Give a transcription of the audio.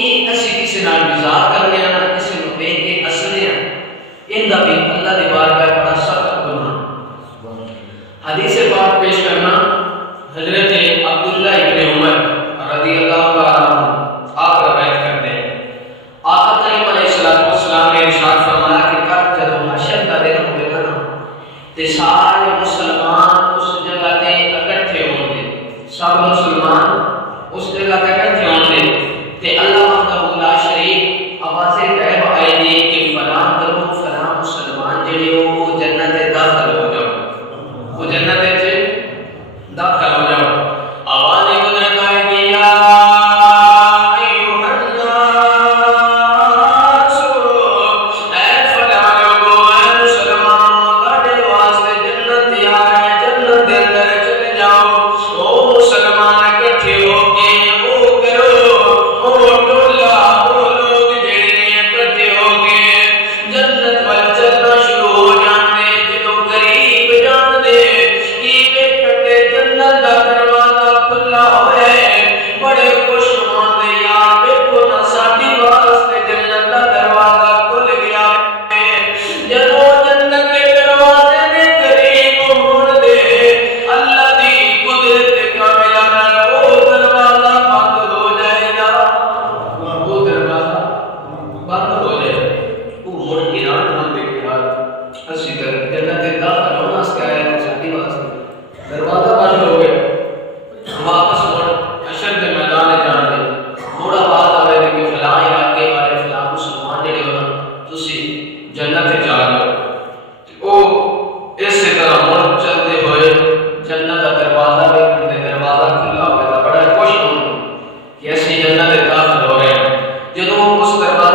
یہ اسی کسی نال مزاق کرنے ہیں نہ کسی نو دیکھ کے ہسنے ہیں، ان دا بھی اللہ دی بارگاہ بڑا سخت گناہ۔ حدیث پاک پیش کرنا حضرت عبداللہ ابن عمر رضی اللہ تعالیٰ عنہ آپ روایت کرتے ہیں، آقا کریم علیہ السلام نے ارشاد فرمایا کہ کل جب حشر کا دن ہوئے گا نا تے سارے مسلمان اس جگہ تے اکٹھے ہوں گے، سب مسلمان اس جگہ تے اکٹھے ہوں گے تے اللہ وحدہ لا شریک آوازیں غیب آئے گی کہ فلاں کرو فلاں مسلمان جڑے ہو وہ جنت داخل ہو جاؤ، وہ جنت داخل ہو جاؤ۔ آوازیں قدرت آئے گی یا جدوں اس دربار